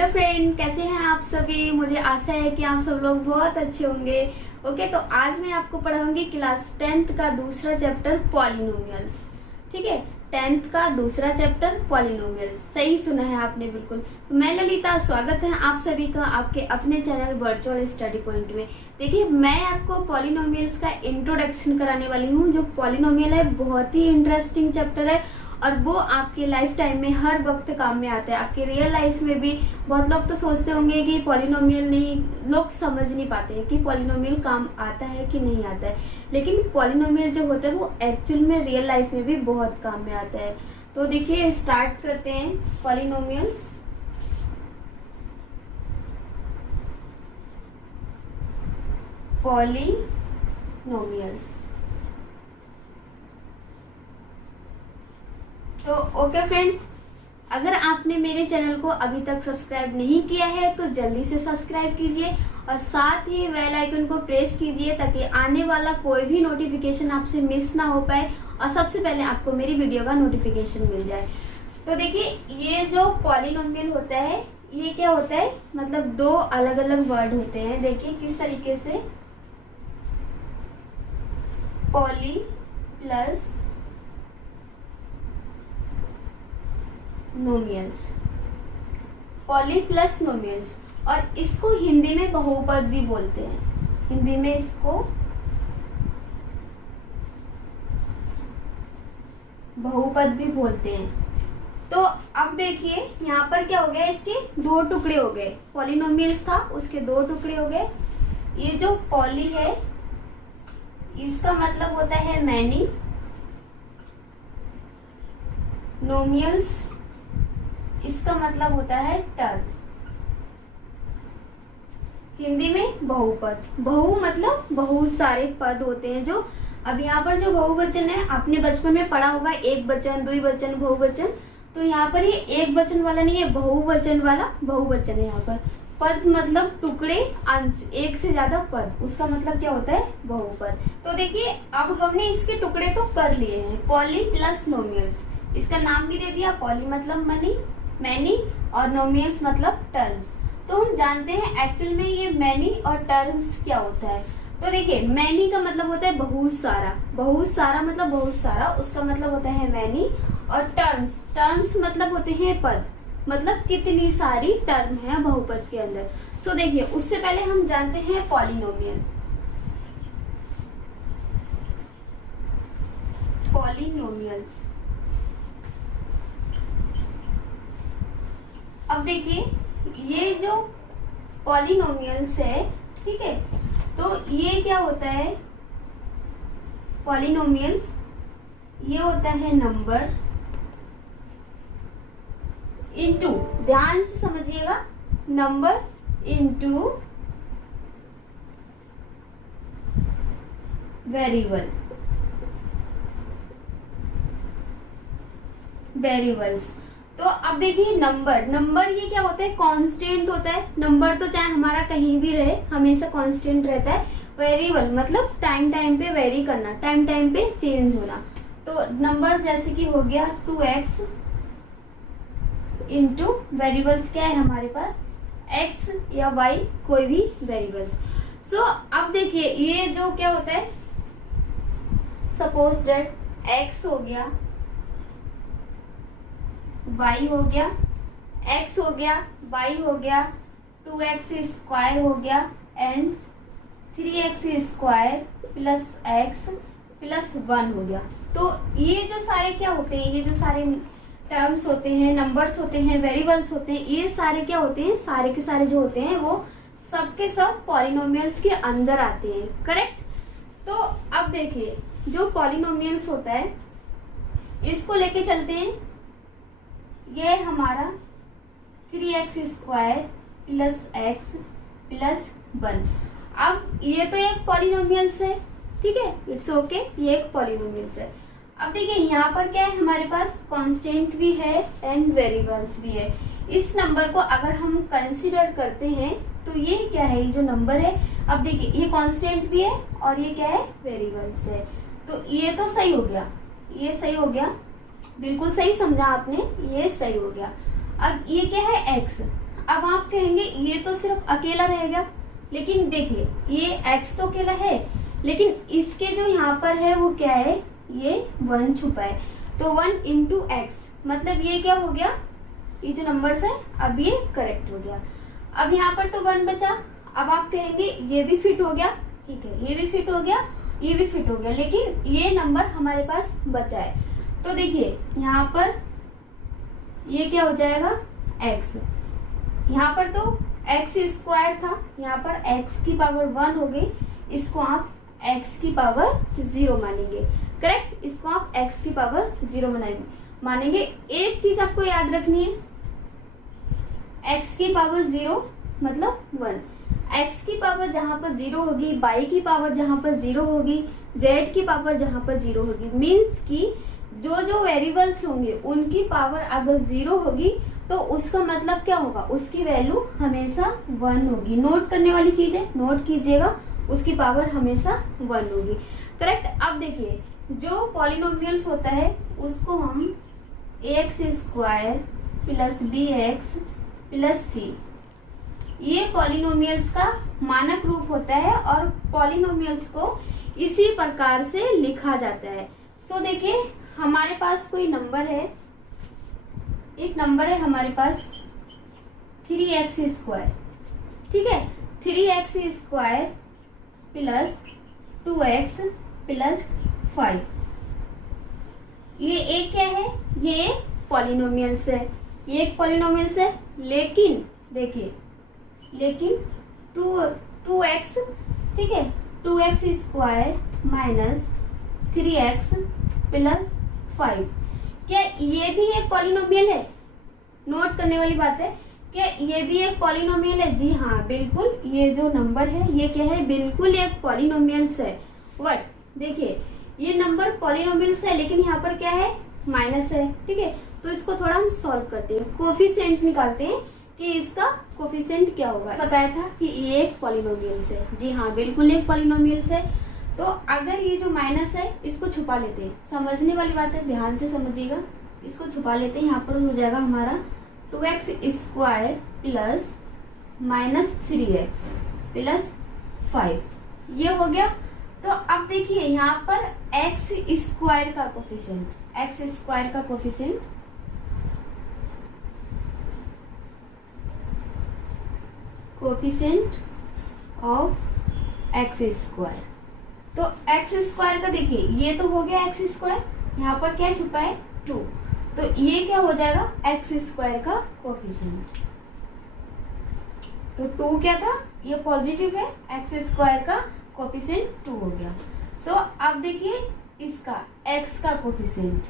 Hello friend, कैसे हैं आप सभी। मुझे आशा है कि आप सब लोग बहुत अच्छे होंगे। ओके, तो आज मैं आपको पढ़ाऊंगी क्लास 10th का दूसरा चैप्टर पॉलिनोमियल्स। ठीक है, 10th का दूसरा चैप्टर पॉलिनोमियल्स। सही सुना है आपने, बिल्कुल। तो मैं ललिता, स्वागत है आप सभी का आपके अपने चैनल वर्चुअल स्टडी पॉइंट में। देखिए, मैं आपको पॉलिनोमियल्स का इंट्रोडक्शन कराने वाली हूँ। जो पॉलिनोमियल है बहुत ही इंटरेस्टिंग चैप्टर है और वो आपके लाइफ टाइम में हर वक्त काम में आता है। आपके रियल लाइफ में भी बहुत लोग तो सोचते होंगे कि पॉलिनोमियल नहीं, लोग समझ नहीं पाते हैं कि पॉलिनोमियल काम आता है कि नहीं आता है, लेकिन पॉलिनोमियल जो होता है वो एक्चुअल में रियल लाइफ में भी बहुत काम में आता है। तो देखिए, स्टार्ट करते हैं पॉलिनोमियल्स। पॉलिनोमियल्स तो ओके फ्रेंड, अगर आपने मेरे चैनल को अभी तक सब्सक्राइब नहीं किया है तो जल्दी से सब्सक्राइब कीजिए और साथ ही बेल आइकन को प्रेस कीजिए ताकि आने वाला कोई भी नोटिफिकेशन आपसे मिस ना हो पाए और सबसे पहले आपको मेरी वीडियो का नोटिफिकेशन मिल जाए। तो देखिए, ये जो पॉलिनोमियल होता है ये क्या होता है, मतलब दो अलग अलग वर्ड होते हैं। देखिए किस तरीके से, पॉली प्लस नोमियल्स, पॉली प्लस नोमियल्स। और इसको हिंदी में बहुपद भी बोलते हैं। हिंदी में इसको बहुपद भी बोलते हैं। तो अब देखिए, यहाँ पर क्या हो गया, इसके दो टुकड़े हो गए। पॉलिनोमियल्स था, उसके दो टुकड़े हो गए। ये जो पॉली है इसका मतलब होता है मैनी, नोमियल्स इसका मतलब होता है टर्म। हिंदी में बहुपद, बहु मतलब बहुत सारे पद होते हैं। जो अब यहाँ पर जो बहुवचन है, आपने बचपन में पढ़ा होगा, एक वचन, द्विवचन, बहुवचन। तो यहाँ पर ये एक वचन वाला नहीं है, बहुवचन वाला बहुवचन है। यहाँ पर पद मतलब टुकड़े, अंश, एक से ज्यादा पद, उसका मतलब क्या होता है, बहुपद। तो देखिए, अब हमने इसके टुकड़े तो कर लिए हैं, पॉली प्लस नोमियल्स। इसका नाम भी दे दिया, पॉली मतलब मनी, मैनी, और नोमियल्स मतलब टर्म्स। तो हम जानते हैं एक्चुअल में ये मैनी और टर्म्स क्या होता है। तो देखिए, मैनी का मतलब होता है बहुत सारा, बहुत सारा मतलब बहुत सारा, उसका मतलब होता है मैनी। और टर्म्स, टर्म्स मतलब होते हैं पद, मतलब कितनी सारी टर्म है बहुपद के अंदर। सो देखिए, उससे पहले हम जानते हैं पॉलिनोमियल। पॉलिनोमियल्स, अब देखिए, ये जो पॉलिनोमियल्स है, ठीक है, तो ये क्या होता है, पॉलिनोमियल्स ये होता है नंबर इनटू, ध्यान से समझिएगा, नंबर इनटू वेरिएबल्स। तो अब देखिए, नंबर, नंबर ये क्या होता है, कांस्टेंट होता है। नंबर तो चाहे हमारा कहीं भी रहे, हमेशा कांस्टेंट रहता है। वेरिएबल मतलब टाइम टाइम पे वेरी करना, टाइम टाइम पे चेंज होना। तो नंबर जैसे कि हो गया 2x इंटू वेरिएबल्स क्या है हमारे पास, x या y, कोई भी वेरिएबल्स। सो अब देखिए, ये जो क्या होता है, सपोज दैट x हो गया, y हो गया, x हो गया, y हो गया, 2x स्क्वायर हो गया and 3x square plus x plus 1 हो गया। तो ये जो सारे क्या होते हैं, ये जो सारे टर्म्स होते हैं, नंबर्स होते हैं, वेरिएबल्स होते हैं, ये सारे क्या होते हैं, सारे के सारे जो होते हैं वो सब के सब पॉलिनोमियल्स के अंदर आते हैं, करेक्ट। तो अब देखिए, जो पॉलिनोमियल्स होता है इसको लेके चलते हैं। ये हमारा 3x square plus x plus 1। अब ये तो एक पॉलिनोमियल्स है, ठीक है, इट्स ओके, ये एक पॉलिनोमियल्स है। अब देखिए, यहाँ पर क्या है, हमारे पास कांस्टेंट भी है एंड वेरिएबल्स भी है। इस नंबर को अगर हम कंसीडर करते हैं तो ये क्या है, ये जो नंबर है, अब देखिए ये कांस्टेंट भी है और ये क्या है, वेरिएबल्स है। तो ये तो सही हो गया, ये सही हो गया, बिल्कुल सही समझा आपने, ये सही हो गया। अब ये क्या है, x। अब आप कहेंगे ये तो सिर्फ अकेला रहेगा, लेकिन देखिए ये x तो अकेला है, लेकिन इसके जो यहाँ पर है वो क्या है, ये 1 छुपा है। तो 1 इंटू एक्स, मतलब ये क्या हो गया, ये जो नंबर्स है अब ये करेक्ट हो गया। अब यहाँ पर तो 1 बचा। अब आप कहेंगे ये भी फिट हो गया, ठीक है, ये भी फिट हो गया, ये भी फिट हो गया, लेकिन ये नंबर हमारे पास बचा है। तो देखिए यहाँ पर ये क्या हो जाएगा, x, यहाँ पर तो x स्क्वायर था, यहाँ पर x की पावर 1 हो गई, इसको आप x की पावर 0 मानेंगे, करेक्ट, इसको आप x की पावर 0 मानेंगे। एक चीज आपको याद रखनी है, x की पावर 0 मतलब 1, x की पावर जहां पर 0 होगी, y की पावर जहां पर 0 होगी, z की पावर जहां पर 0 होगी, मीन्स कि जो जो वेरिएबल्स होंगे उनकी पावर अगर 0 होगी तो उसका मतलब क्या होगा, उसकी वैल्यू हमेशा 1 होगी। नोट करने वाली चीज है, नोट कीजिएगा, उसकी पावर हमेशा 1 होगी, करेक्ट। अब देखिए जो पॉलिनोमियल्स होता है उसको हम ax square plus bx plus c, ये पॉलिनोमियल्स का मानक रूप होता है और पॉलिनोमियल्स को इसी प्रकार से लिखा जाता है। सो देखिए हमारे पास कोई नंबर है, एक नंबर है हमारे पास 3x स्क्वायर, ठीक है, 3x square plus 2x plus 5, ये एक क्या है, ये एक पॉलिनोमियल्स है, ये एक पॉलिनोमियल्स है, लेकिन देखिए, लेकिन 2x, ठीक है, 2x square minus 3x plus 5, क्या ये भी एक पॉलिनोमियल है? नोट करने वाली बात है, क्या ये भी एक पॉलिनोमियल है? जी हाँ बिल्कुल, ये जो नंबर है ये क्या है, बिल्कुल एक पॉलिनोमियल्स है। बट देखिए ये नंबर पॉलिनोमियल्स है, लेकिन यहाँ पर क्या है, माइनस है, ठीक है। तो इसको थोड़ा हम सॉल्व करते हैं, कोफिशिएंट निकालते हैं कि इसका कोफिशिएंट क्या होगा। बताया था कि ये एक पॉलिनोमियल्स है, जी हाँ बिल्कुल एक पॉलिनोमियल्स है। तो अगर ये जो माइनस है इसको छुपा लेते हैं, समझने वाली बात है, ध्यान से समझिएगा, इसको छुपा लेते हैं। यहाँ पर हो जाएगा हमारा 2x square plus minus 3x plus 5, ये हो गया। तो अब देखिए यहाँ पर x स्क्वायर का कोफिशिएंट, x स्क्वायर का coefficient coefficient of x square, तो x स्क्वायर का देखिए ये तो हो गया x स्क्वायर, यहाँ पर क्या छुपा है 2, तो ये क्या हो जाएगा x स्क्वायर का कोफिशिएंट। तो 2 क्या था, ये पॉजिटिव है, x स्क्वायर का कोफिशिएंट 2 हो गया। सो अब देखिए इसका x का कोफिशिएंट,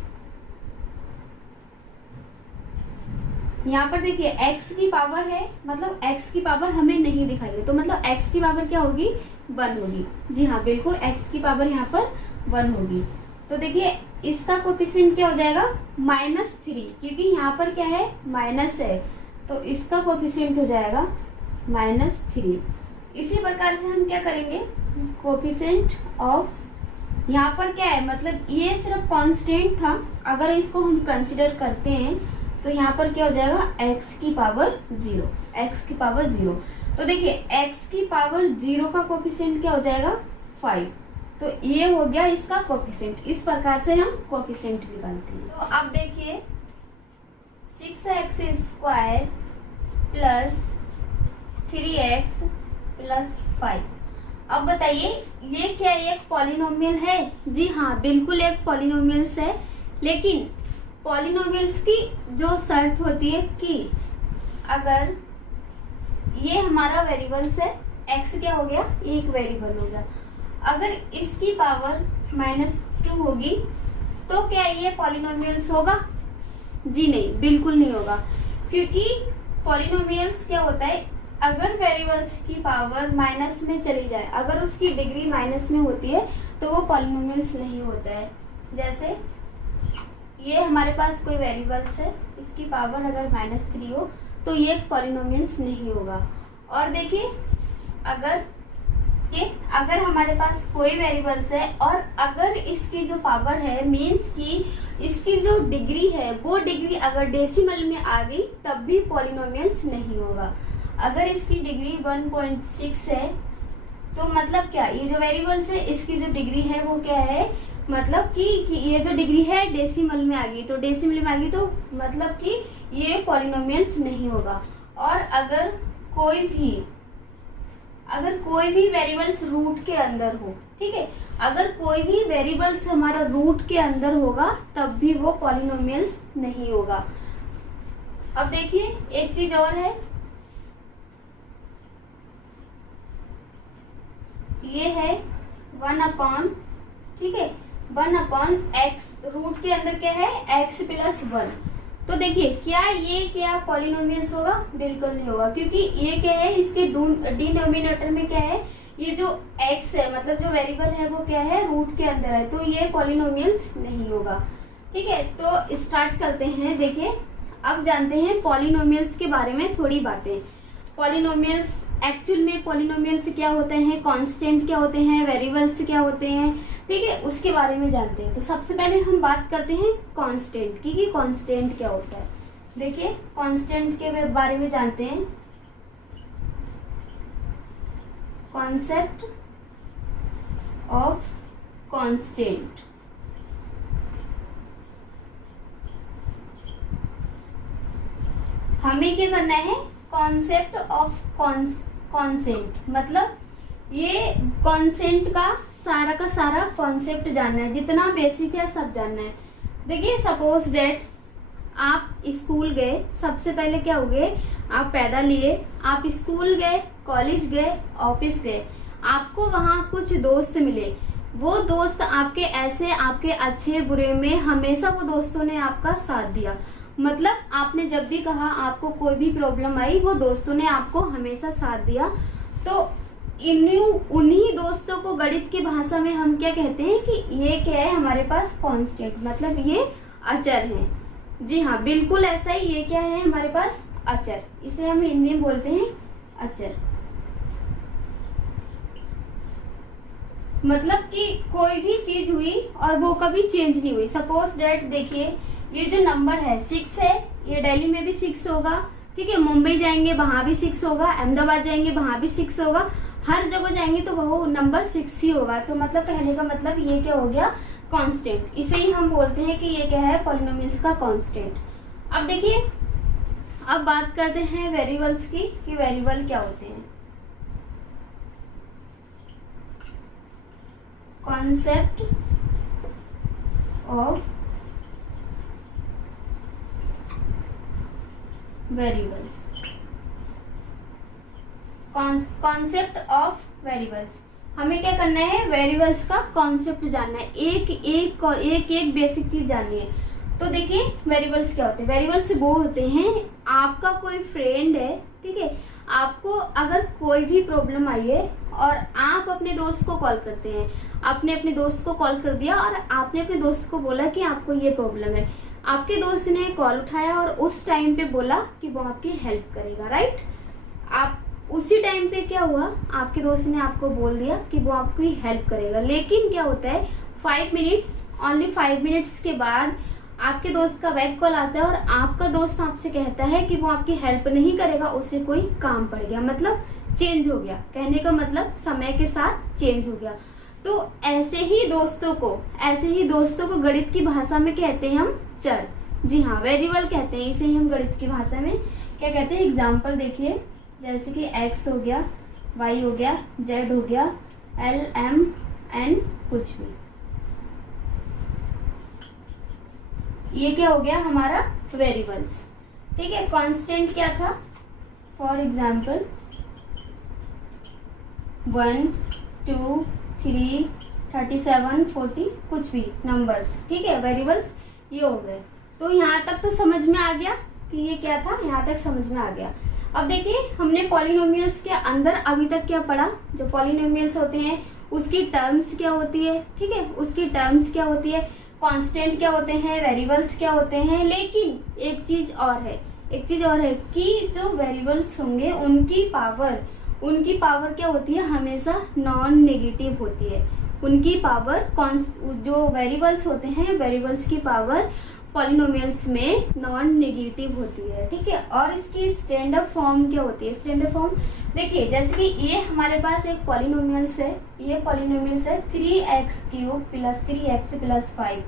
यहाँ पर देखिए x की पावर है, मतलब x की पावर हमें नहीं दिखाई है, तो मतलब x की पावर क्या होगी, 1 होगी। जी हाँ बिल्कुल, x की पावर यहाँ पर 1 होगी। तो देखिए इसका कोफिशिएंट क्या हो जाएगा, -3, क्योंकि यहाँ पर क्या है, माइनस है, तो इसका कोफिशिएंट हो जाएगा -3। इसी प्रकार से हम क्या करेंगे, कोफिशिएंट ऑफ, यहाँ पर क्या है, मतलब ये सिर्फ कांस्टेंट था, अगर इसको हम कंसिडर करते हैं तो यहाँ पर क्या हो जाएगा, x की पावर 0, x की पावर 0। तो देखिए x की पावर 0 का कोफिशिएंट क्या हो जाएगा, 5, तो ये हो गया इसका कोफिशिएंट। इस प्रकार से हम कोफिशिएंट निकालते हैं। तो अब देखिए 6x square plus 3x plus 5, अब बताइए ये क्या एक पॉलिनोमियल है? जी हाँ बिल्कुल एक पॉलिनोमियल्स है, लेकिन पॉलिनोमियल्स की जो शर्त होती है कि अगर ये हमारा वेरिएबल्स है, x क्या हो गया, ये एक वेरिएबल हो गया, अगर इसकी पावर -2 होगी तो क्या ये पॉलिनोमियल्स होगा? जी नहीं, बिल्कुल नहीं होगा, क्योंकि पॉलिनोमियल्स क्या होता है, अगर वेरिएबल्स की पावर माइनस में चली जाए, अगर उसकी डिग्री माइनस में होती है तो वो पॉलिनोमियल्स नहीं होता है। जैसे ये हमारे पास कोई वेरिएबल्स है, इसकी पावर अगर -3 हो तो ये पॉलिनोमियल्स नहीं होगा। और देखिए अगर कि अगर हमारे पास कोई वेरिएबल्स है और अगर इसकी जो पावर है मीन्स कि इसकी जो डिग्री है वो डिग्री अगर डेसिमल में आ गई तब भी पॉलिनोमियल्स नहीं होगा। अगर इसकी डिग्री 1.6 है तो मतलब क्या, ये जो वेरिएबल्स है इसकी जो डिग्री है वो क्या है, मतलब कि ये जो डिग्री है डेसिमल में आ गई, तो डेसिमल में आ गई तो मतलब कि ये पॉलिनोमियल्स नहीं होगा। और अगर कोई भी वेरिएबल्स रूट के अंदर हो, ठीक है, अगर कोई भी वेरिएबल्स हमारा रूट के अंदर होगा तब भी वो पॉलिनोमियल्स नहीं होगा। अब देखिए एक चीज और है, ये है 1/, ठीक है, 1/x, रूट के अंदर क्या है x + 1। तो देखिए क्या पॉलिनोमियल्स होगा, बिल्कुल नहीं होगा, क्योंकि ये क्या है इसके डिनोमिनेटर में क्या है, ये जो x है मतलब जो वेरिएबल है वो क्या है रूट के अंदर है, तो ये पॉलिनोमियल्स नहीं होगा। ठीक है, तो स्टार्ट करते हैं। देखिए अब जानते हैं पॉलिनोमियल्स के बारे में थोड़ी बातें। पॉलिनोमियल्स एक्चुअल में पॉलिनोमियल्स क्या होते हैं, कांस्टेंट क्या होते हैं, वेरिएबल्स क्या होते हैं, ठीक है, उसके बारे में जानते हैं। तो सबसे पहले हम बात करते हैं कांस्टेंट की, कि कांस्टेंट क्या होता है। देखिए कांस्टेंट के बारे में जानते हैं। कॉन्सेप्ट ऑफ कांस्टेंट, हमें क्या करना है, कॉन्सेप्ट ऑफ कॉन्सेंट, मतलब ये कॉन्सेंट का सारा कॉन्सेप्ट जानना है, जितना बेसिक है सब जानना है। देखिए सपोज दैट आप स्कूल गए, सबसे पहले क्या हो गए, आप पैदा लिए, आप स्कूल गए, कॉलेज गए, ऑफिस गए, आपको वहाँ कुछ दोस्त मिले, वो दोस्त आपके ऐसे आपके अच्छे बुरे में हमेशा वो दोस्तों ने आपका साथ दिया। मतलब आपने जब भी कहा, आपको कोई भी प्रॉब्लम आई, वो दोस्तों ने आपको हमेशा साथ दिया। तो उन्हीं दोस्तों को गणित की भाषा में हम क्या कहते हैं कि ये क्या है हमारे पास कांस्टेंट, मतलब ये अचर है। जी हाँ, बिल्कुल ऐसा ही, ये क्या है हमारे पास अचर, इसे हम हिंदी में बोलते हैं अचर। मतलब कि कोई भी चीज हुई और वो कभी चेंज नहीं हुई। सपोज दैट देखिए ये जो नंबर है 6 है, ये दिल्ली में भी 6 होगा, ठीक है, मुंबई जाएंगे वहां भी 6 होगा, अहमदाबाद जाएंगे वहां भी 6 होगा, हर जगह जाएंगे तो वो नंबर 6 ही होगा। तो मतलब कहने का मतलब ये क्या हो गया, कांस्टेंट। इसे ही हम बोलते हैं कि ये क्या है, पॉलिनोमियल्स का कांस्टेंट। अब देखिए अब बात करते हैं वेरिएबल्स की, कि वेरिएबल क्या होते हैं। Concept of variables, concept of variables, हमें क्या करना है, वेरिएबल्स का कॉन्सेप्ट जानना है, एक बेसिक चीज जाननी है। तो देखिए वेरिएबल्स क्या होते हैं, वेरिएबल्स वो होते हैं, आपका कोई फ्रेंड है, ठीक है, आपको अगर कोई भी प्रॉब्लम आई है और आप अपने दोस्त को कॉल करते हैं, आपने अपने दोस्त को कॉल कर दिया और आपने अपने दोस्त को बोला कि आपको ये प्रॉब्लम है, आपके दोस्त ने कॉल उठाया और उस टाइम पे बोला कि वो आपकी हेल्प करेगा, राइट। आप उसी टाइम पे क्या हुआ, आपके दोस्त ने आपको बोल दिया कि वो आपकी हेल्प करेगा, लेकिन क्या होता है 5 मिनट्स के बाद आपके दोस्त का बैक कॉल आता है और आपका दोस्त आपसे कहता है कि वो आपकी हेल्प नहीं करेगा, उसे कोई काम पड़ गया, मतलब चेंज हो गया। कहने का मतलब समय के साथ चेंज हो गया। तो ऐसे ही दोस्तों को गणित की भाषा में कहते हैं हम चर। जी हाँ, वेरिएबल कहते हैं, इसे ही हम गणित की भाषा में क्या कहते हैं। एग्जाम्पल देखिए, जैसे कि x हो गया, y हो गया, z हो गया, l m n कुछ भी, ये क्या हो गया हमारा वेरिएबल्स, ठीक है। कांस्टेंट क्या था, फॉर एग्जाम्पल 1 2 3 37 40 कुछ भी नंबर्स, ठीक है, वेरिएबल्स ये हो गए। तो यहाँ तक तो समझ में आ गया कि ये क्या था, यहाँ तक समझ में आ गया। अब देखिए हमने पॉलिनोमियल्स के अंदर अभी तक क्या पढ़ा, जो पॉलिनोमियल्स होते हैं उसकी टर्म्स क्या होती है, ठीक है, उसकी टर्म्स क्या होती है, कांस्टेंट क्या होते हैं, वेरिएबल्स क्या होते हैं। लेकिन एक चीज और है कि जो वेरिएबल्स होंगे उनकी पावर उनकी पावर क्या होती है, हमेशा नॉन नेगेटिव होती है। उनकी पावर जो वेरिएबल्स होते हैं, वेरिएबल्स की पावर पॉलिनोमियल्स में नॉन नेगेटिव होती है, ठीक है। और इसकी स्टैंडर्ड फॉर्म क्या होती है, स्टैंडर्ड फॉर्म देखिए, जैसे कि ये हमारे पास एक पॉलिनोमियल्स है, ये पॉलिनोमियल्स है 3x³ + 3x + 5।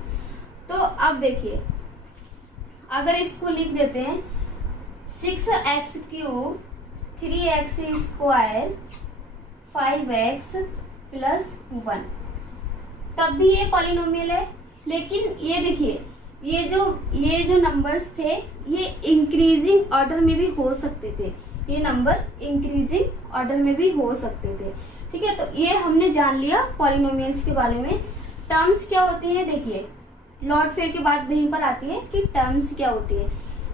तो अब देखिए, अगर इसको लिख देते हैं 6x³ 3x² 5x + 1, तब भी ये पॉलिनोमियल है। लेकिन ये देखिए, ये जो नंबर्स थे ये इंक्रीजिंग ऑर्डर में भी हो सकते थे, ये नंबर इंक्रीजिंग ऑर्डर में भी हो सकते थे, ठीक है। तो ये हमने जान लिया पॉलिनोमियल्स के बारे में। टर्म्स क्या होती है, देखिए लॉट फेयर के बाद वहीं पर आती है कि टर्म्स क्या होती है।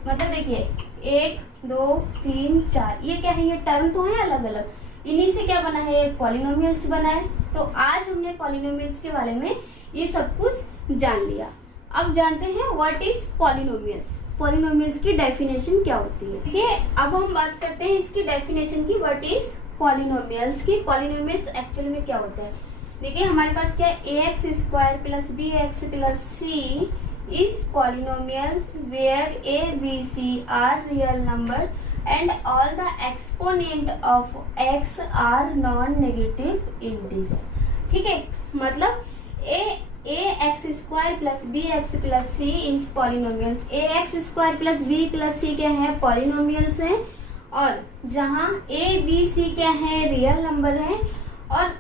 मतलब देखिए 1 2 3 4, ये क्या है, ये टर्म तो है अलग अलग, इन्हीं से क्या बना है, पॉलिनोमियल्स बना है। तो आज हमने पॉलिनोमियल्स के बारे में ये सब कुछ जान लिया। अब जानते हैं व्हाट इज पॉलिनोमियल्स, पॉलिनोमियल्स की डेफिनेशन क्या होती है। ठीक है, अब हम बात करते हैं इसकी डेफिनेशन की, व्हाट इज पॉलिनोमियल्स की। पॉलिनोमियल्स एक्चुअली में क्या होता है, देखिए हमारे पास क्या है, ax² + bx + c is polynomials where a, b, c are real number and all the exponent of x are non-negative integer। ठीक है, मतलब ax² + bx + c is polynomials, ax² + b + c क्या है, पॉलिनोमियल्स हैं, और जहाँ a, b, c क्या है, रियल नंबर है, और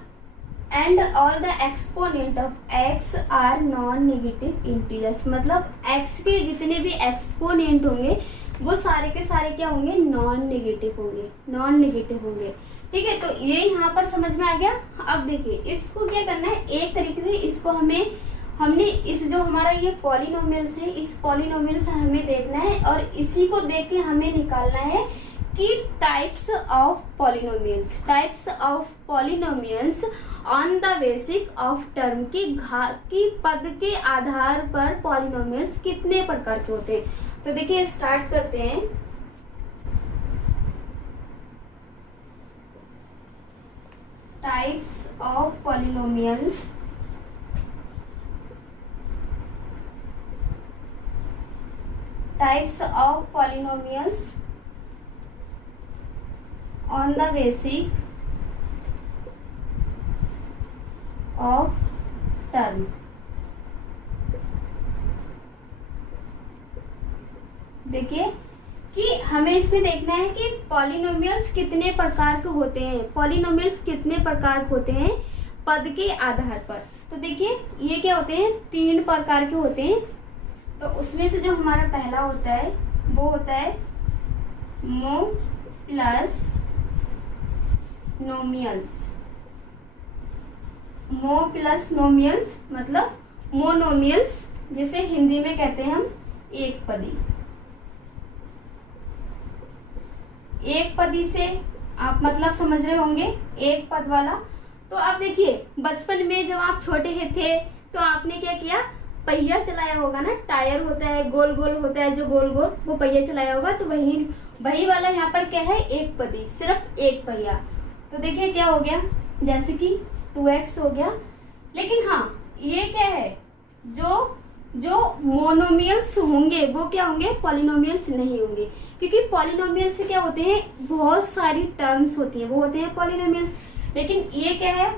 and all the exponent of x are non negative integers, मतलब x के जितने भी एक्सपोनेंट होंगे वो सारे के सारे क्या होंगे, नॉन नेगेटिव होंगे, नॉन नेगेटिव होंगे। ठीक है, तो ये यहाँ पर समझ में आ गया। अब देखिए इसको क्या करना है, एक तरीके से इसको हमने इस जो हमारा ये पॉलिनोमियल्स है, इस पॉलिनोमियल से हमें देखना है, और इसी को देख के हमें निकालना है कि types of polynomials, types of polynomials on the basic of term की पद के आधार पर पॉलिनोमियल्स कितने प्रकार के होते हैं। तो देखिए स्टार्ट करते हैं। Types of polynomials, types of polynomials on the basic of term। देखिए कि हमें इसमें देखना है कि पॉलिनोमियल्स कितने प्रकार के होते हैं, पॉलिनोमियल्स कितने प्रकार के होते हैं पद के आधार पर। तो देखिए ये क्या होते हैं, 3 प्रकार के होते हैं। तो उसमें से जो हमारा पहला होता है वो होता है मो प्लस नोमियल्स। मो प्लस नोमियल्स मतलब मोनोमियल्स, जिसे हिंदी में कहते हैं हम एक पदी। एक पदी से आप मतलब समझ रहे होंगे, एक पद वाला। तो अब देखिए बचपन में जब आप छोटे थे तो आपने क्या किया, पहिया चलाया होगा ना, टायर होता है गोल गोल होता है, जो गोल गोल वो पहिया चलाया होगा। तो वही वाला यहाँ पर क्या है, एक पदी, सिर्फ एक पहिया। तो देखिए क्या हो गया, जैसे कि 2x हो गया। लेकिन हाँ ये क्या है, जो मोनोमियल्स होंगे वो क्या होंगे, पॉलिनोमियल्स नहीं होंगे, क्योंकि पॉलिनोमियल्स से क्या होते हैं, बहुत सारी टर्म्स होती हैं, वो होते हैं पॉलिनोमियल्स। लेकिन ये क्या है,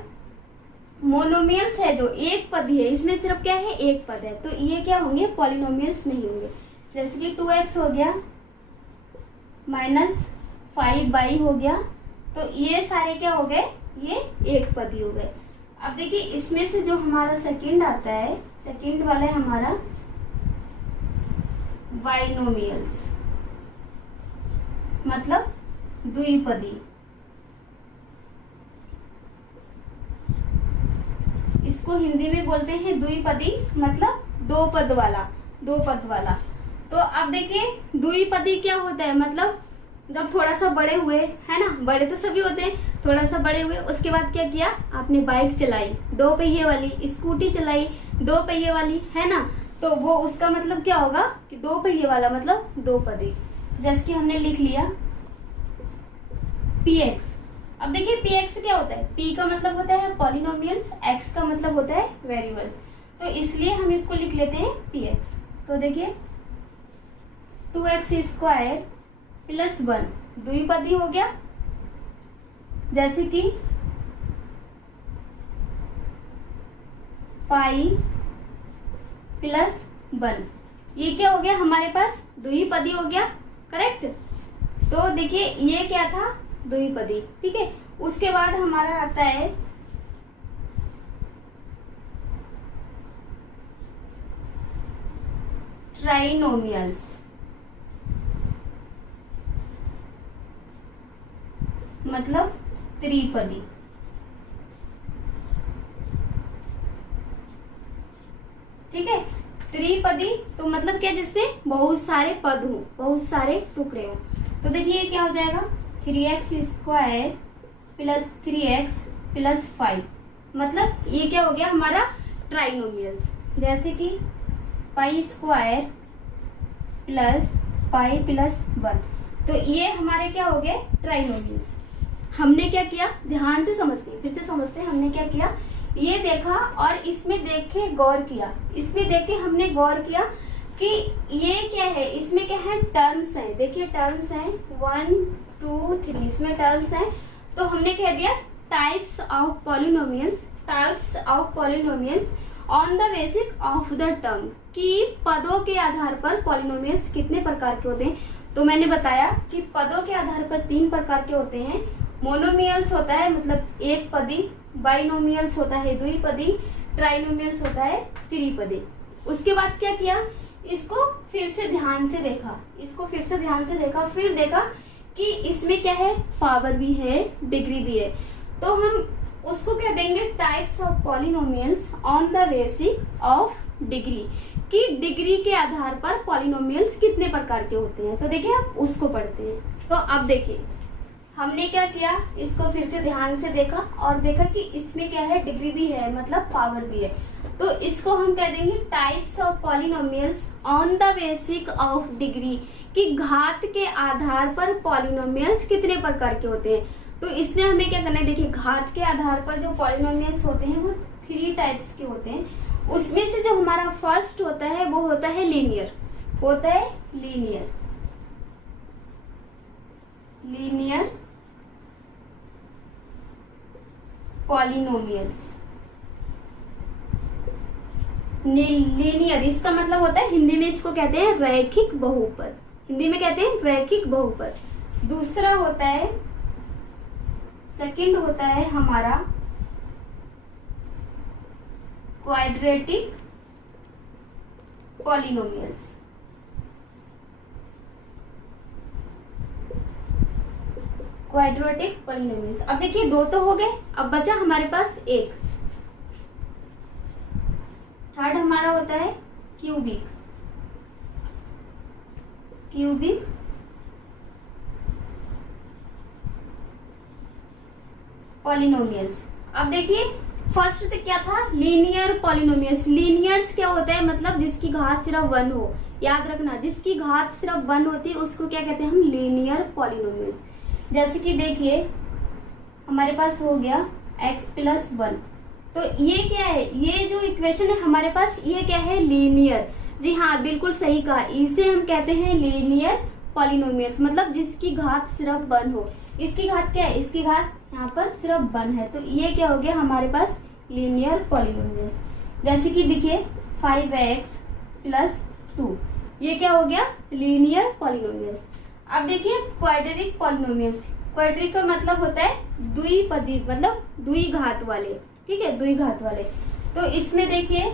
मोनोमियल्स है, जो एक पद है, इसमें सिर्फ क्या है, एक पद है, तो ये क्या होंगे, पॉलिनोमियल्स नहीं होंगे। जैसे कि 2x हो गया -5y हो गया, तो ये सारे क्या हो गए, ये एक पदी हो गए। अब देखिए इसमें से जो हमारा सेकंड आता है, सेकंड वाला है हमारा बाइनोमियल्स, मतलब द्विपदी। इसको हिंदी में बोलते हैं द्विपदी, मतलब दो पद वाला। तो अब देखिए द्विपदी क्या होता है, मतलब जब थोड़ा सा बड़े हुए, है ना, बड़े तो सभी होते हैं, थोड़ा सा बड़े हुए, उसके बाद क्या किया, आपने बाइक चलाई 2 पहिए वाली, स्कूटी चलाई 2 पहिए वाली, है ना, तो वो उसका मतलब क्या होगा कि 2 पहिए वाला मतलब 2 पदी। जैसे कि हमने लिख लिया px। अब देखिए पी एक्स क्या होता है, पी का मतलब होता है पॉलिनोमियल्स, एक्स का मतलब होता है वेरिएबल्स, तो इसलिए हम इसको लिख लेते हैं पी एक्स। तो देखिए 2x स्क्वायर प्लस 1 द्विपदी हो गया, जैसे कि पाई प्लस 1, ये क्या हो गया हमारे पास द्विपदी हो गया, करेक्ट। तो देखिए ये क्या था, द्विपदी, ठीक है। उसके बाद हमारा आता है ट्राइनोमियल्स, मतलब त्रिपदी, ठीक है। त्रिपदी तो मतलब क्या, जिसमें बहुत सारे पद हो, बहुत सारे टुकड़े हो। तो देखिए क्या हो जाएगा 3x square plus 3x plus 5, मतलब ये क्या हो गया हमारा ट्राइनोमियल्स, जैसे कि pi square plus pi plus 1, तो ये हमारे क्या हो गए ट्राइनोमियल्स। हमने क्या किया, ध्यान से समझते हैं, फिर से समझते हैं, हमने क्या किया, ये देखा और इसमें देखे गौर किया, इसमें देख के हमने गौर किया कि ये क्या है, इसमें क्या है टर्म्स हैं, देखिए टर्म्स हैं 1 2 3, इसमें टर्म्स हैं। तो हमने कह दिया types of polynomials, types of polynomials on the basic of the term, कि पदों के आधार पर पॉलिनोमियल्स कितने प्रकार के होते हैं। तो मैंने बताया कि पदों के आधार पर 3 प्रकार के होते हैं, मोनोमियल्स होता है मतलब एक पदी, बाइनोमियल्स होता है द्विपदी, ट्राइनोमियल्स होता है त्रिपदी। उसके बाद क्या किया, इसको फिर से ध्यान से देखा, इसको फिर से ध्यान से देखा, फिर देखा कि इसमें क्या है, पावर भी है, डिग्री भी है। तो हम उसको क्या देंगे, types of polynomials on the basic of degree, कि डिग्री के आधार पर पॉलिनोमियल्स कितने प्रकार के होते हैं। तो देखिए आप उसको पढ़ते हैं। तो अब देखिए हमने क्या किया, इसको फिर से ध्यान से देखा और देखा कि इसमें क्या है, डिग्री भी है मतलब पावर भी है। तो इसको हम कह देंगे types of polynomials on the basic of degree, कि घात के आधार पर पॉलिनोमियल्स कितने प्रकार के होते हैं। तो इसमें हमें क्या करना है, देखिए घात के आधार पर जो पॉलिनोमियल्स होते हैं वो 3 टाइप्स के होते हैं। उसमें से जो हमारा फर्स्ट होता है वो होता है लीनियर, होता है लीनियर, लीनियर पॉलिनोमियल्स। लीनियर इसका मतलब होता है, हिंदी में इसको कहते हैं रैखिक बहुपद, हिंदी में कहते हैं रैखिक बहुपद। दूसरा होता है, सेकंड होता है हमारा क्वाड्रेटिक पॉलिनोमियल्स। Quadratic polynomials. अब देखिए 2 तो हो गए, अब बचा हमारे पास एक, थर्ड हमारा होता है क्यूबिक, क्यूबिक पॉलिनोमियल्स। अब देखिए फर्स्ट तो क्या था, लीनियर पॉलिनोमियल्स। लीनियर्स क्या होता है, मतलब जिसकी घात सिर्फ 1 हो, याद रखना जिसकी घात सिर्फ 1 होती है उसको क्या कहते हैं हम, लीनियर पॉलिनोमियल्स। जैसे कि देखिए हमारे पास हो गया x प्लस 1, तो ये क्या है, ये जो इक्वेशन है हमारे पास ये क्या है, लीनियर। जी हाँ बिल्कुल सही कहा, इसे हम कहते हैं लीनियर पॉलिनोमियल्स, मतलब जिसकी घात सिर्फ 1 हो। इसकी घात क्या है, इसकी घात यहाँ पर सिर्फ 1 है, तो ये क्या हो गया हमारे पास लीनियर पॉलिनोमियल्स। जैसे कि देखिए 5x प्लस 2, ये क्या हो गया लीनियर पॉलिनोमियल्स। अब देखिए क्वाड्रेटिक पॉलिनोमियल्स, क्वाड्रेटिक का मतलब होता है द्विपदी, मतलब द्विघात वाले, ठीक है, द्विघात वाले। तो इसमें देखिए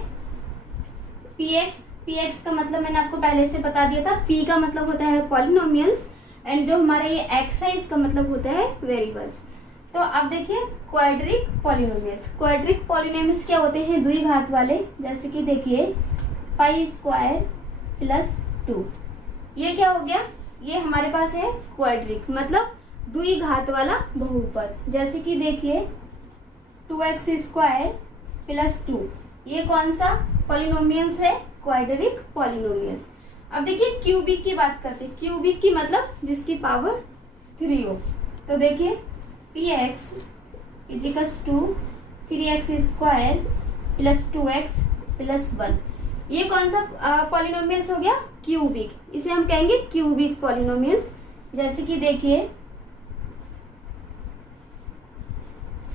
px का मतलब मैंने आपको पहले से बता दिया था, p का मतलब होता है पॉलिनोमियल्स, एंड जो हमारा ये x है इसका मतलब होता है वेरिएबल्स। तो अब देखिए क्वाड्रिक पॉलिनोमियल्स, क्वाड्रिक पॉलिनोमियल्स क्या होते हैं, द्विघात वाले। जैसे कि देखिए पाई स्क्वायर प्लस 2, ये क्या हो गया, ये हमारे पास है क्वाड्रिक, मतलब द्विघात वाला बहुपद। जैसे कि देखिए 2x स्क्वायर प्लस 2, ये कौन सा पॉलिनोमियल्स है, क्वाड्रिक पॉलिनोमियल्स। अब देखिए क्यूबिक की बात करते हैं, क्यूबिक की मतलब जिसकी पावर 3 हो। तो देखिए p x equals to 3x square plus 2x plus 1। ये कौन सा पॉलिनोमियल्स हो गया? क्यूबिक। इसे हम कहेंगे क्यूबिक पॉलिनोमियल्स। जैसे कि देखिए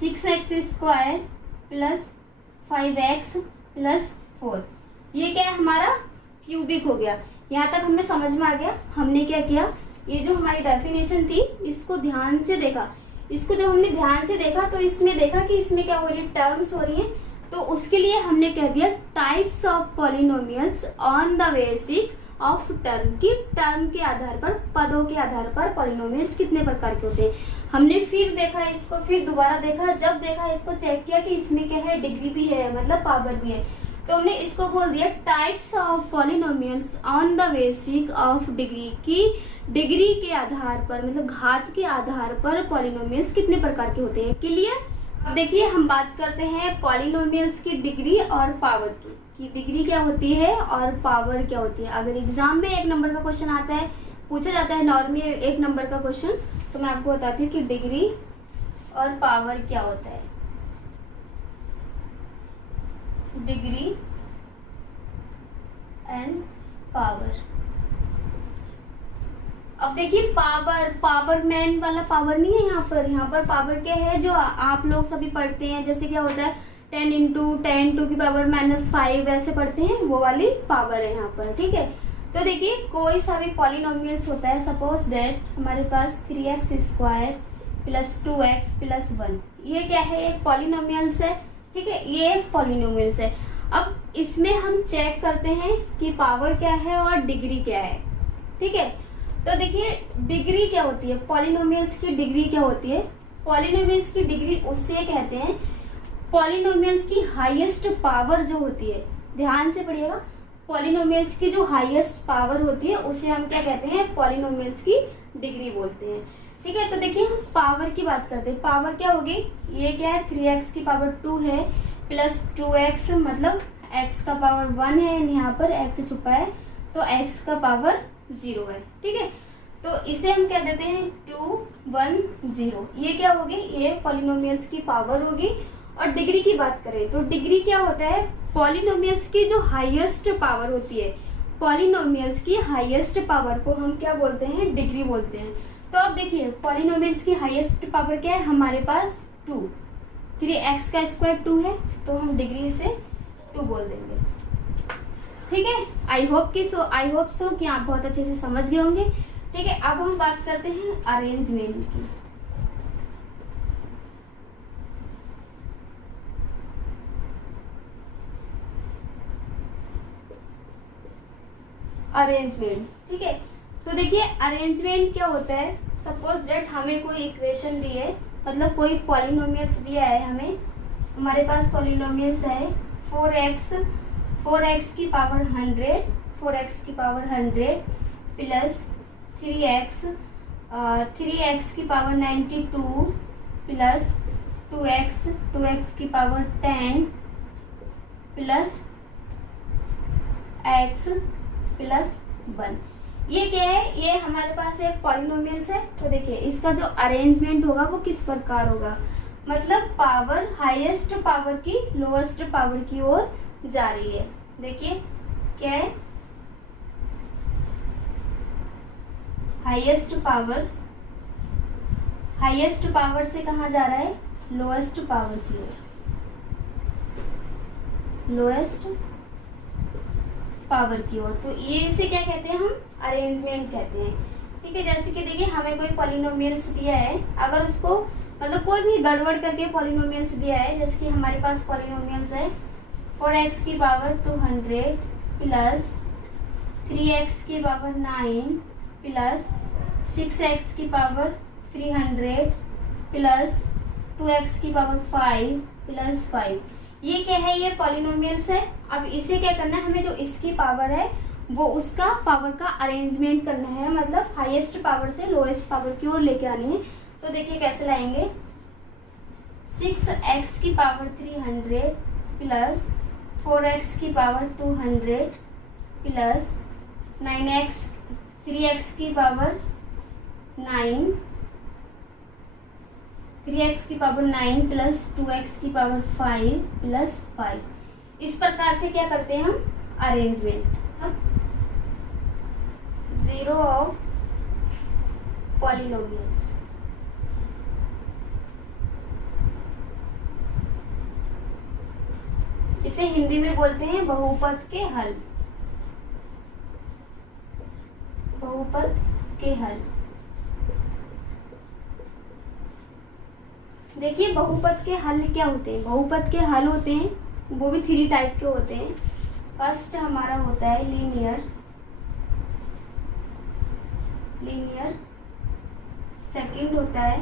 6x square plus 5x plus 4, ये क्या है? हमारा क्यूबिक हो गया। यहाँ तक हमें समझ में आ गया। हमने क्या किया, ये जो हमारी डेफिनेशन थी इसको ध्यान से देखा। इसको जब हमने ध्यान से देखा तो इसमें देखा कि इसमें क्या हो रही है, टर्म्स हो रही है। तो उसके लिए हमने कह दिया types of polynomials on the basic of term, की टर्म के आधार पर, पदों के आधार पर पॉलिनोमियल्स कितने प्रकार के होते हैं। हमने फिर देखा इसको, फिर दोबारा देखा। जब देखा इसको चेक किया कि इसमें क्या है, डिग्री भी है, मतलब पावर भी है। तो हमने इसको बोल दिया types of polynomials on the basic of degree, की डिग्री के आधार पर, मतलब घात के आधार पर पॉलिनोमियल्स कितने प्रकार के होते हैं। क्लियर? अब देखिए हम बात करते हैं पॉलिनोमियल्स की डिग्री और पावर की, कि डिग्री क्या होती है और पावर क्या होती है। अगर एग्जाम में 1 नंबर का क्वेश्चन आता है, पूछा जाता है नॉर्मली 1 नंबर का क्वेश्चन, तो मैं आपको बताती हूँ कि डिग्री और पावर क्या होता है। Degree and power. अब देखिए पावर मैन वाला पावर नहीं है यहाँ पर। यहाँ पर पावर क्या है, जो आप लोग सभी पढ़ते हैं, जैसे क्या होता है 10 इंटू 10 टू की पावर -5 ऐसे पढ़ते हैं, वो वाली पावर है यहाँ पर। ठीक है, तो देखिए कोई सा भी पॉलिनोमियल्स होता है, सपोज दैट हमारे पास 3x square plus 2x plus 1, ये क्या है, एक पॉलिनोमियल्स है। ठीक है, ये एक पॉलिनोमियल्स है। अब इसमें हम चेक करते हैं कि पावर क्या है और डिग्री क्या है। ठीक है, तो देखिए डिग्री क्या होती है, पॉलिनोमियल्स की डिग्री क्या होती है। पॉलिनोमियल्स की डिग्री उससे कहते हैं, पॉलिनोमियल्स की हाईएस्ट पावर जो होती है, ध्यान से पढ़िएगा, पॉलिनोमियल्स की जो हाईएस्ट पावर होती है उसे हम क्या कहते हैं, पॉलिनोमियल्स की डिग्री बोलते हैं। ठीक है, तो देखिए हम पावर की बात करते हैं। पावर क्या होगी, ये क्या है, 3x की पावर 2 है प्लस 2x, मतलब x का पावर 1 है, यहाँ पर x छुपा है तो x का पावर 0 है। ठीक है, तो इसे हम क्या देते हैं 2 1 0, ये क्या होगी, ये पॉलिनोमियल्स की पावर होगी। और डिग्री की बात करें तो डिग्री क्या होता है, पॉलिनोमियल्स की जो हाईएस्ट पावर होती है, पॉलिनोमियल्स की हाईएस्ट पावर को हम क्या बोलते हैं, डिग्री बोलते हैं। तो अब देखिए पॉलिनोमियल्स की हाईएस्ट पावर क्या है, हमारे पास 2, 3x का स्क्वायर 2 है, तो हम डिग्री से 2 बोल देंगे। ठीक है, आई होप सो कि आप बहुत अच्छे से समझ गए होंगे। ठीक है, अब हम बात करते हैं अरेंजमेंट की। अरेंजमेंट, ठीक है, तो देखिए अरेंजमेंट क्या होता है। सपोज दैट हमें कोई इक्वेशन दी है, मतलब कोई पॉलिनोमियल्स दिया है हमें, हमारे पास पॉलिनोमियल्स है 4x की पावर 100, 4x की पावर 100 प्लस 3x की पावर 92 प्लस 2x की पावर 10 प्लस x प्लस 1। ये क्या है, ये हमारे पास एक पॉलिनोमियल्स है। तो देखिए इसका जो अरेंजमेंट होगा वो किस प्रकार होगा, मतलब पावर हाईएस्ट पावर की लोएस्ट पावर की ओर जा रही है। देखिए क्या है, हाईएस्ट पावर से कहाँ जा रहा है, लोएस्ट पावर की ओर, लोएस्ट पावर की ओर। तो ये इसे क्या कहते हैं, हम अरेंजमेंट कहते हैं। ठीक है, जैसे कि देखिए हमें कोई पॉलिनोमियल्स दिया है, अगर उसको मतलब कोई भी गड़बड़ करके पॉलिनोमियल्स दिया है, जैसे कि हमारे पास पॉलिनोमियल्स है 4x की पावर 200 प्लस 3x की पावर 9 प्लस 6x की पावर 300 प्लस 2x की पावर 5 प्लस 5। ये क्या है, ये पॉलिनोमियल्स है। अब इसे क्या करना है, हमें जो इसकी पावर है वो उसका पावर का अरेंजमेंट करना है, मतलब हाईएस्ट पावर से लोएस्ट पावर की ओर लेके आनी है। तो देखिए कैसे लाएंगे, 6x की पावर 300 प्लस 4x की पावर 200 प्लस 3x की पावर 9 3x की पावर 9 प्लस 2x की पावर 5 प्लस 5। इस प्रकार से क्या करते हैं हम अरेंजमेंट। Zero of polynomials. इसे हिंदी में बोलते हैं बहुपद के हल। बहुपद के हल। देखिए बहुपद के हल क्या होते हैं। बहुपद के हल होते हैं वो भी 3 टाइप के होते हैं। फर्स्ट हमारा होता है लीनियर। सेकंड होता है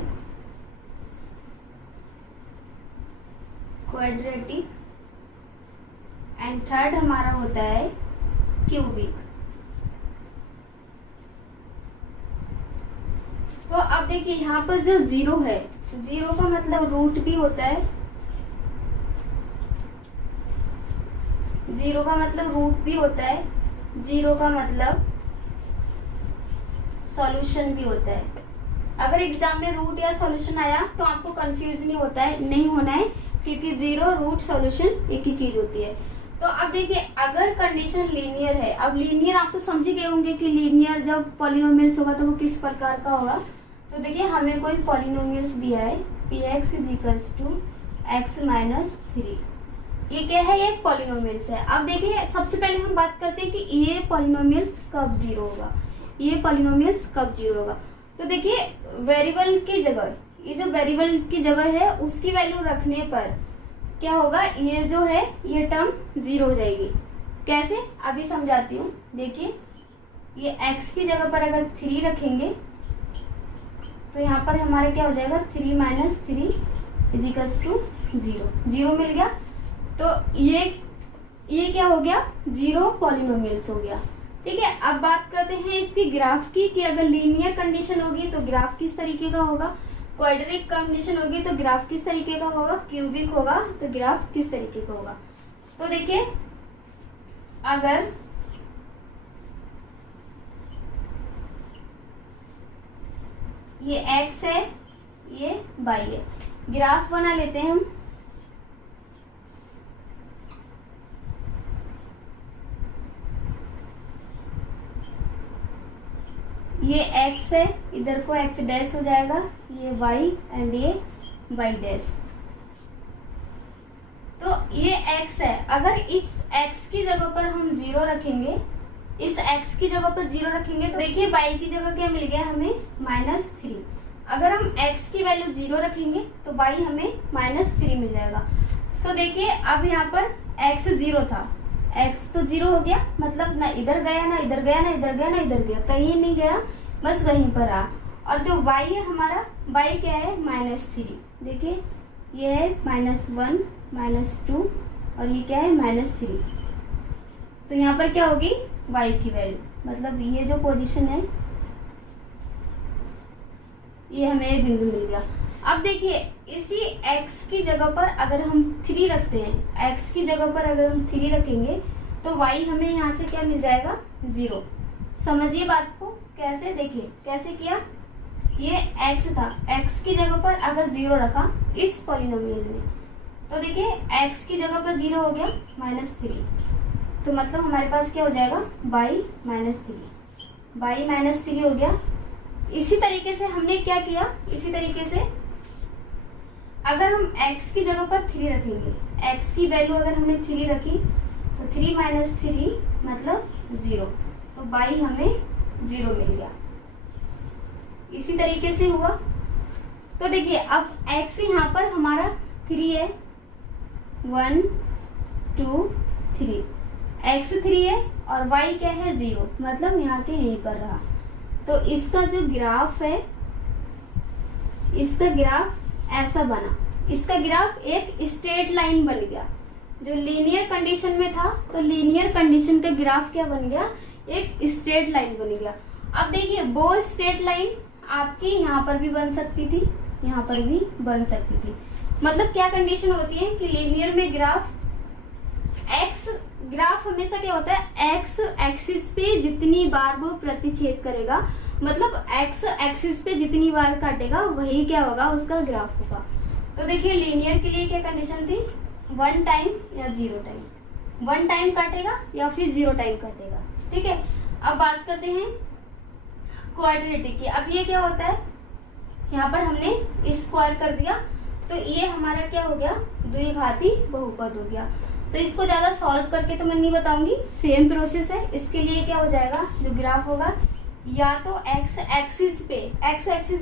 क्वाड्रेटिक एंड थर्ड हमारा होता है क्यूबिक। तो अब देखिए यहाँ पर जो जीरो है, जीरो का मतलब रूट भी होता है। जीरो का मतलब रूट भी होता है। जीरो का मतलब सॉल्यूशन भी होता है। अगर एग्जाम में रूट या सॉल्यूशन आया तो आपको कंफ्यूज नहीं होना है क्योंकि जीरो रूट सॉल्यूशन एक ही चीज होती है। तो अब देखिए अगर कंडीशन लीनियर है, अब लीनियर आप तो समझ ही गए होंगे कि लीनियर जब पॉलिनोमियल्स होगा तो वो किस प्रकार का होगा। तो देखिए हमें कोई पॉलिनोमियल्स दिया है px = x - 3। ये क्या है, ये पॉलिनोमियल्स है। अब देखिए सबसे पहले हम बात करते हैं कि ये पॉलिनोमियल्स कब जीरो होगा। ये पॉलिनोमियल्स कब जीरो होगा। तो देखिए वेरिएबल की जगह, ये जो वेरिएबल की जगह है उसकी वैल्यू रखने पर क्या होगा, ये जो है ये टर्म जीरो हो जाएगी। कैसे, अभी समझाती हूँ। देखिए ये x की जगह पर अगर 3 रखेंगे तो यहाँ पर हमारा क्या हो जाएगा, 3 - 3 = 0। 0 मिल गया। तो ये क्या हो गया, जीरो पॉलिनोमियल्स हो गया। ठीक है, अब बात करते हैं इसकी ग्राफ की कि अगर लीनियर कंडीशन होगी तो ग्राफ किस तरीके का होगा, क्वाड्रेटिक कंडीशन होगी तो ग्राफ किस तरीके का होगा, क्यूबिक होगा तो ग्राफ किस तरीके का होगा। तो देखिए अगर ये x है, ये y है, ग्राफ बना लेते हैं हम। ये x है, इधर को x डैश हो जाएगा, ये y एंड ये y डैश। तो ये x है, अगर इस x की जगह पर हम 0 रखेंगे, इस x की जगह पर 0 रखेंगे तो देखिए y की जगह क्या मिल गया हमें, -3। अगर हम x की वैल्यू 0 रखेंगे तो y हमें -3 मिल जाएगा। सो देखिए अब यहाँ पर x 0 था, x तो 0 हो गया, मतलब ना इधर गया ना इधर गया ना इधर गया ना इधर गया, कहीं नहीं गया, बस वहीं पर आ। और जो y है हमारा, y क्या है, -3। देखिए ये है -1 -2 और ये क्या है, -3। तो यहाँ पर क्या होगी, y की वैल्यू, मतलब ये जो पोजीशन है ये हमें बिंदु मिल गया। अब देखिए इसी x की जगह पर अगर हम 3 रखते हैं, x की जगह पर अगर हम 3 रखेंगे तो y हमें यहाँ से क्या मिल जाएगा, 0। समझिए बात को कैसे, देखिए कैसे किया। ये x था, x की जगह पर अगर 0 रखा इस पॉलिनोमियल में तो देखिए x की जगह पर 0 हो गया, -3। तो मतलब हमारे पास क्या हो जाएगा, y -3 हो गया। इसी तरीके से हमने क्या किया, इसी तरीके से अगर हम x की जगह पर 3 रखेंगे, x की वैल्यू अगर हमने 3 रखी तो 3 - 3 मतलब 0, तो y हमें 0 मिल गया। इसी तरीके से हुआ। तो देखिए अब x यहाँ पर हमारा 3 है, 1 2 3, x 3 है और y क्या है, 0, मतलब यहाँ के यहीं पर रहा। तो इसका जो ग्राफ है, इसका ग्राफ ऐसा बना, इसका ग्राफ एक स्ट्रेट लाइन बन गया। जो लीनियर कंडीशन में था तो लीनियर कंडीशन का ग्राफ क्या बन गया, एक स्ट्रेट लाइन बन गया। अब देखिए वो स्ट्रेट लाइन आपकी यहाँ पर भी बन सकती थी, यहाँ पर भी बन सकती थी। मतलब क्या कंडीशन होती है कि लीनियर में ग्राफ हमेशा क्या होता है, एक्स एक्सिस पे जितनी बार वो प्रतिच्छेद करेगा मतलब एक्स एक्सिस पे जितनी बार काटेगा वही क्या होगा, उसका ग्राफ होगा। तो देखिए लीनियर के लिए क्या कंडीशन थी, 1 टाइम या 0 टाइम, 1 टाइम काटेगा या फिर 0 टाइम काटेगा। ठीक है, अब बात करते हैं क्वाड्रेटिक की। अब ये क्या होता है, यहाँ पर हमने स्क्वायर कर दिया तो ये हमारा क्या हो गया, द्विघाती बहुपद हो गया। तो इसको ज्यादा सॉल्व करके तो मैं नहीं बताऊंगी, सेम प्रोसेस है। इसके लिए क्या हो जाएगा, जो ग्राफ होगा या तो एक्स एक्सिस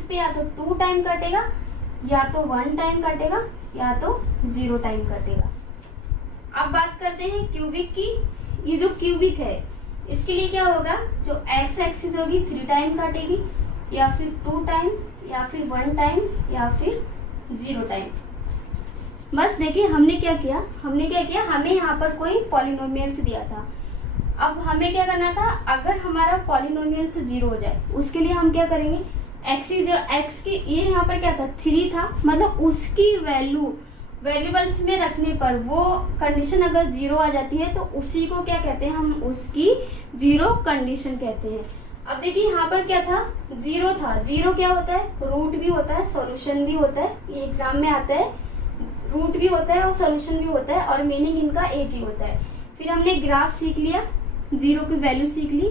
पे या तो 2 टाइम काटेगा या तो 1 टाइम काटेगा या तो 0 टाइम काटेगा। अब बात करते हैं क्यूबिक की। ये जो क्यूबिक है इसके लिए क्या होगा, जो एक्स एक्सिस होगी 3 टाइम काटेगी या फिर 2 टाइम या फिर 1 टाइम या फिर 0 टाइम। बस देखिए हमने क्या किया, हमें यहाँ पर कोई पॉलिनोमियल्स दिया था। अब हमें क्या करना था, अगर हमारा पॉलिनोमियल्स 0 हो जाए उसके लिए हम क्या करेंगे, एक्स की ये यहाँ पर क्या था 3 था, मतलब उसकी वैल्यू वेरिएबल्स में रखने पर वो कंडीशन अगर 0 आ जाती है तो उसी को क्या कहते हैं, हम उसकी 0 कंडीशन कहते हैं। अब देखिए यहाँ पर क्या था, 0 था। 0 क्या होता है, रूट भी होता है सॉल्यूशन भी होता है, ये एग्जाम में आता है। रूट भी होता है और सॉल्यूशन भी होता है और मीनिंग इनका एक ही होता है। फिर हमने ग्राफ सीख लिया, 0 की वैल्यू सीख ली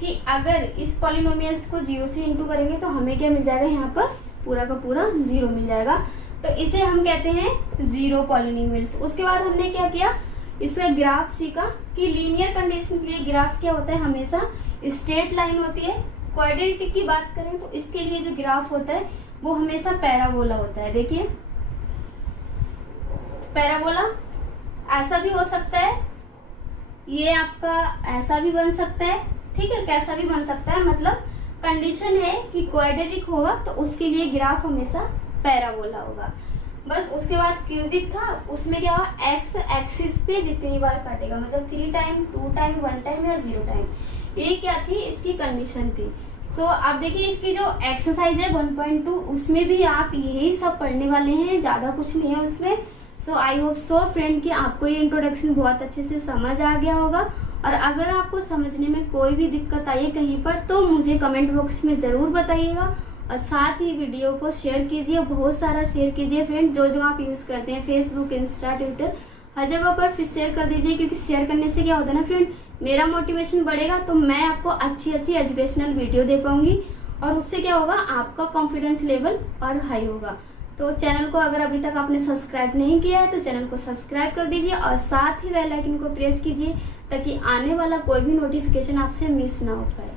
कि अगर इस पॉलिनोमियल्स को 0 से इंटू करेंगे तो हमें क्या मिल जाएगा, यहाँ पर पूरा का पूरा 0 मिल जाएगा। तो इसे हम कहते हैं 0 पॉलिनोमियल्स। उसके बाद हमने क्या किया, इसका ग्राफ सीखा कि लीनियर कंडीशन के लिए ग्राफ क्या होता है, हमेशा स्ट्रेट लाइन होती है। क्वाड्रेटिक की बात करें तो इसके लिए जो ग्राफ होता है वो हमेशा पैराबोला होता है। देखिए पैराबोला ऐसा भी हो सकता है, ये आपका ऐसा भी बन सकता है, ठीक है, कैसा भी बन सकता है। मतलब कंडीशन है कि क्वाड्रेटिक होगा तो उसके लिए ग्राफ हमेशा पैराबोला होगा। बस उसके बाद क्यूबिक था, उसमें क्या हुआ, एक्स एक्सिस पे जितनी बार काटेगा, मतलब 3 टाइम 2 टाइम 1 टाइम या 0 टाइम, ये क्या थी, इसकी कंडीशन थी। सो आप देखिए इसकी जो एक्सरसाइज है 1.2 उसमें भी आप यही सब पढ़ने वाले हैं, ज्यादा कुछ नहीं है उसमें। सो आई होप सो फ्रेंड कि आपको ये इंट्रोडक्शन बहुत अच्छे से समझ आ गया होगा। और अगर आपको समझने में कोई भी दिक्कत आई है कहीं पर तो मुझे कमेंट बॉक्स में ज़रूर बताइएगा। और साथ ही वीडियो को शेयर कीजिए, बहुत सारा शेयर कीजिए फ्रेंड, जो आप यूज़ करते हैं फेसबुक इंस्टा ट्विटर हर जगह पर फिर शेयर कर दीजिए। क्योंकि शेयर करने से क्या होता है ना फ्रेंड, मेरा मोटिवेशन बढ़ेगा तो मैं आपको अच्छी एजुकेशनल वीडियो दे पाऊंगी और उससे क्या होगा, आपका कॉन्फिडेंस लेवल और हाई होगा। तो चैनल को अगर अभी तक आपने सब्सक्राइब नहीं किया है तो चैनल को सब्सक्राइब कर दीजिए और साथ ही बेल आइकन को प्रेस कीजिए ताकि आने वाला कोई भी नोटिफिकेशन आपसे मिस ना हो पाए।